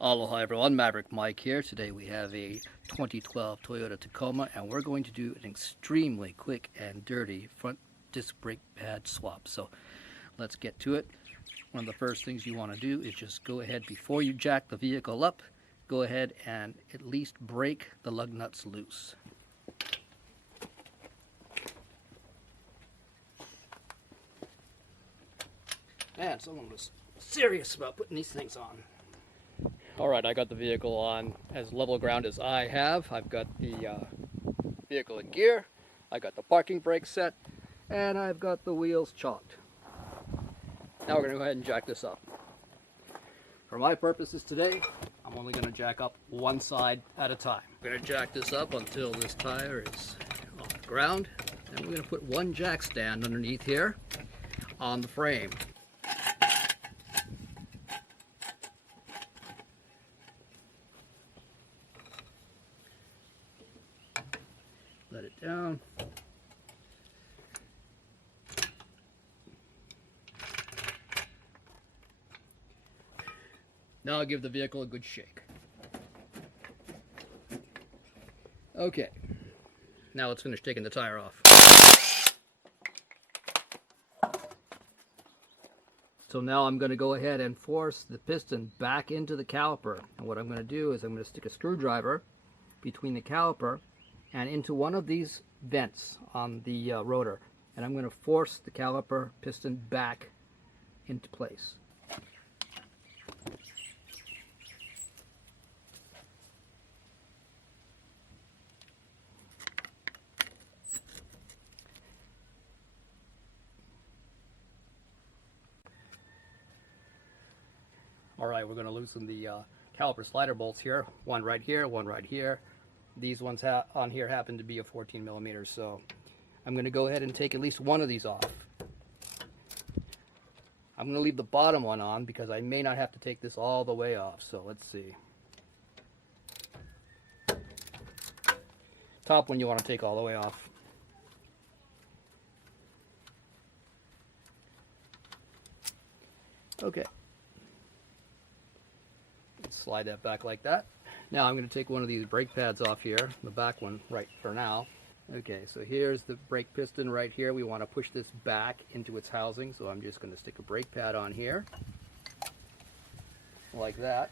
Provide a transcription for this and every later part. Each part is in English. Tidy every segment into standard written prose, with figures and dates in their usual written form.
Aloha everyone, Maverick Mike here. Today we have a 2012 Toyota Tacoma and we're going to do an extremely quick and dirty front disc brake pad swap. So let's get to it. One of the first things you want to do is just go ahead before you jack the vehicle up, go ahead and at least break the lug nuts loose. Man, someone was serious about putting these things on. Alright, I got the vehicle on as level ground as I have. I've got the vehicle in gear, I got the parking brake set, and I've got the wheels chalked. Now we're going to go ahead and jack this up. For my purposes today, I'm only going to jack up one side at a time. I'm going to jack this up until this tire is off the ground. Then we're going to put one jack stand underneath here on the frame. Let it down. Now I'll give the vehicle a good shake. Okay, now let's finish taking the tire off. So now I'm going to go ahead and force the piston back into the caliper. And what I'm going to do is I'm going to stick a screwdriver between the caliper and into one of these vents on the rotor, and I'm going to force the caliper piston back into place. Alright, we're going to loosen the caliper slider bolts here. One right here, one right here. These ones on here happen to be a 14 millimeters, so I'm going to go ahead and take at least one of these off. I'm going to leave the bottom one on because I may not have to take this all the way off, so let's see. Top one you want to take all the way off. Okay. Slide that back like that. Now I'm going to take one of these brake pads off here, the back one right for now. Okay, so here's the brake piston right here. We want to push this back into its housing, so I'm just going to stick a brake pad on here, like that.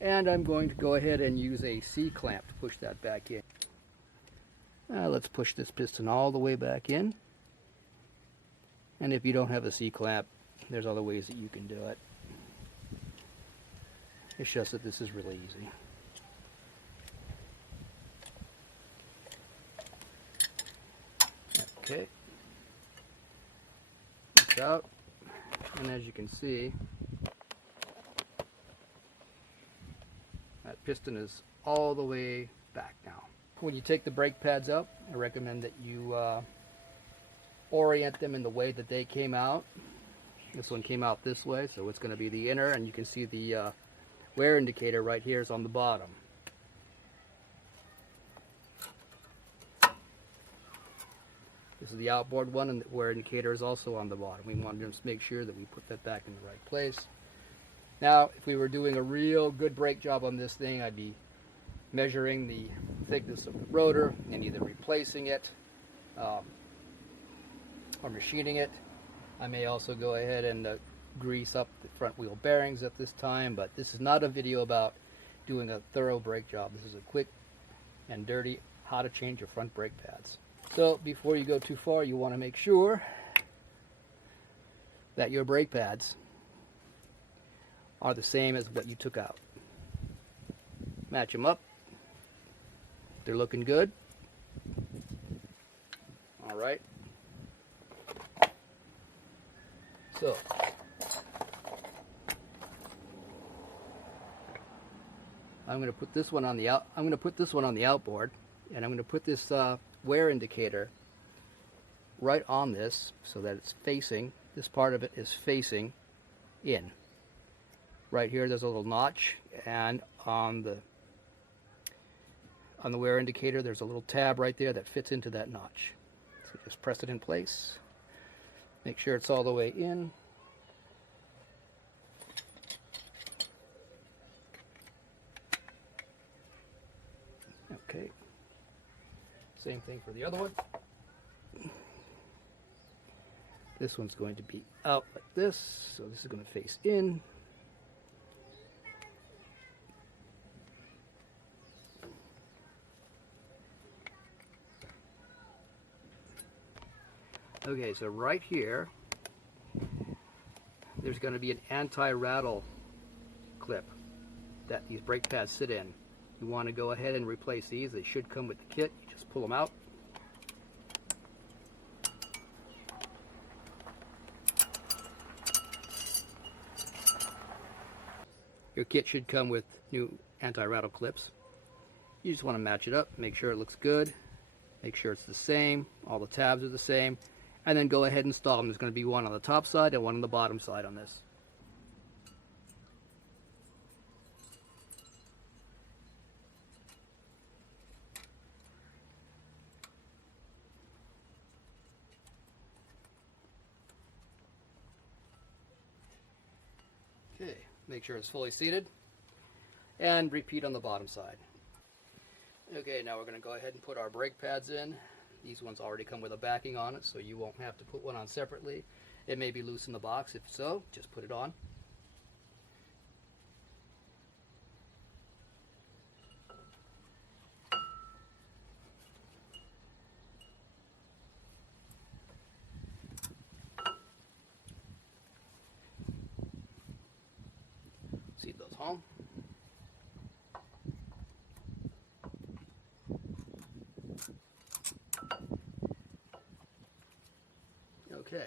And I'm going to go ahead and use a C-clamp to push that back in. Let's push this piston all the way back in. And if you don't have a C-clamp, there's other ways that you can do it. It's just that this is really easy. Okay. It's out. And as you can see, that piston is all the way back now. When you take the brake pads out, I recommend that you orient them in the way that they came out. This one came out this way, so it's going to be the inner, and you can see the wear indicator right here is on the bottom. This is the outboard one, and the wear indicator is also on the bottom. We want to just make sure that we put that back in the right place. Now, if we were doing a real good brake job on this thing, I'd be measuring the thickness of the rotor and either replacing it or machining it. I may also go ahead and grease up the front wheel bearings at this time, but this is not a video about doing a thorough brake job. This is a quick and dirty how to change your front brake pads. So before you go too far, you want to make sure that your brake pads are the same as what you took out. Match them up. They're looking good. All right. So I'm going to put this one on the outboard, and I'm going to put this wear indicator right on this so that it's facing, this part of it is facing in. Right here there's a little notch, and on the wear indicator there's a little tab right there that fits into that notch. So just press it in place. Make sure it's all the way in. thing for the other one. This one's going to be out like this, so this is going to face in. Okay, so right here, there's going to be an anti-rattle clip that these brake pads sit in. You want to go ahead and replace these. They should come with the kit. You just pull them out. Your kit should come with new anti-rattle clips. You just want to match it up, make sure it looks good, make sure it's the same, all the tabs are the same, and then go ahead and install them. There's going to be one on the top side and one on the bottom side on this. Okay, make sure it's fully seated, and repeat on the bottom side. Okay, now we're going to go ahead and put our brake pads in. These ones already come with a backing on it, so you won't have to put one on separately. It may be loose in the box. If so, just put it on. Seat those home. Okay,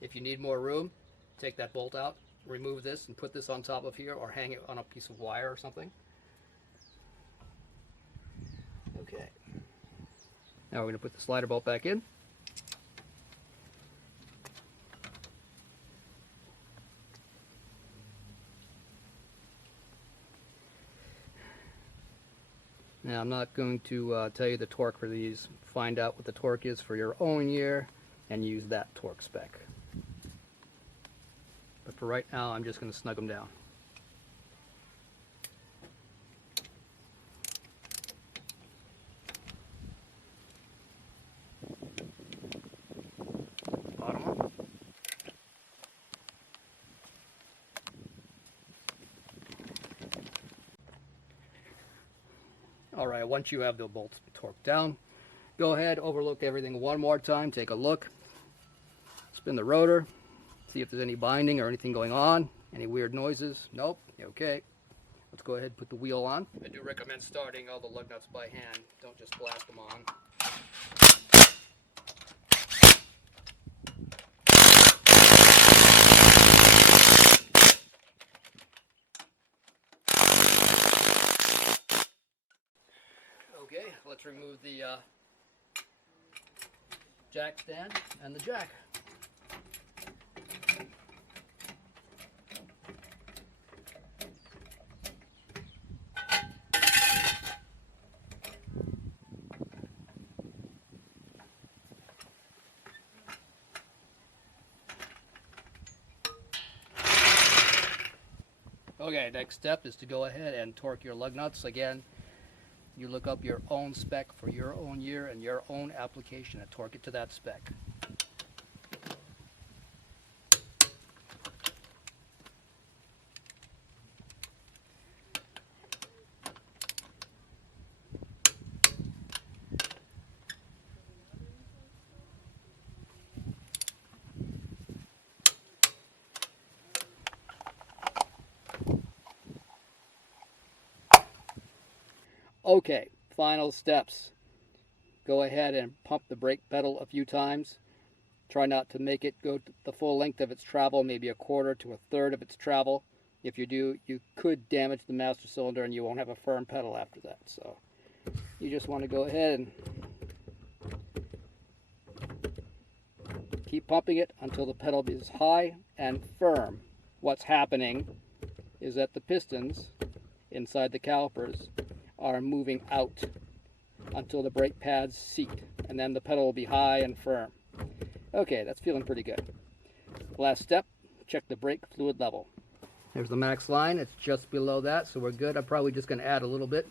if you need more room, take that bolt out, remove this and put this on top of here, or hang it on a piece of wire or something. Okay, now we're going to put the slider bolt back in. Now I'm not going to tell you the torque for these. Find out what the torque is for your own year and use that torque spec. But for right now, I'm just going to snug them down. Bottom one. All right, once you have the bolts torqued down, go ahead, overlook everything one more time, take a look, spin the rotor, see if there's any binding or anything going on, any weird noises. Nope, okay. Let's go ahead and put the wheel on. I do recommend starting all the lug nuts by hand, don't just blast them on. Okay, let's remove the jack stand and the jack. Okay, next step is to go ahead and torque your lug nuts. Again, you look up your own spec for your own year and your own application and torque it to that spec. Okay, final steps. Go ahead and pump the brake pedal a few times. Try not to make it go the full length of its travel, maybe a quarter to a third of its travel. If you do, you could damage the master cylinder and you won't have a firm pedal after that. So you just want to go ahead and keep pumping it until the pedal is high and firm. What's happening is that the pistons inside the calipers are moving out until the brake pads seat, and then the pedal will be high and firm. Okay, that's feeling pretty good. Last step, check the brake fluid level. There's the max line, it's just below that, so we're good. I'm probably just going to add a little bit,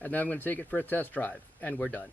and then I'm going to take it for a test drive, and we're done.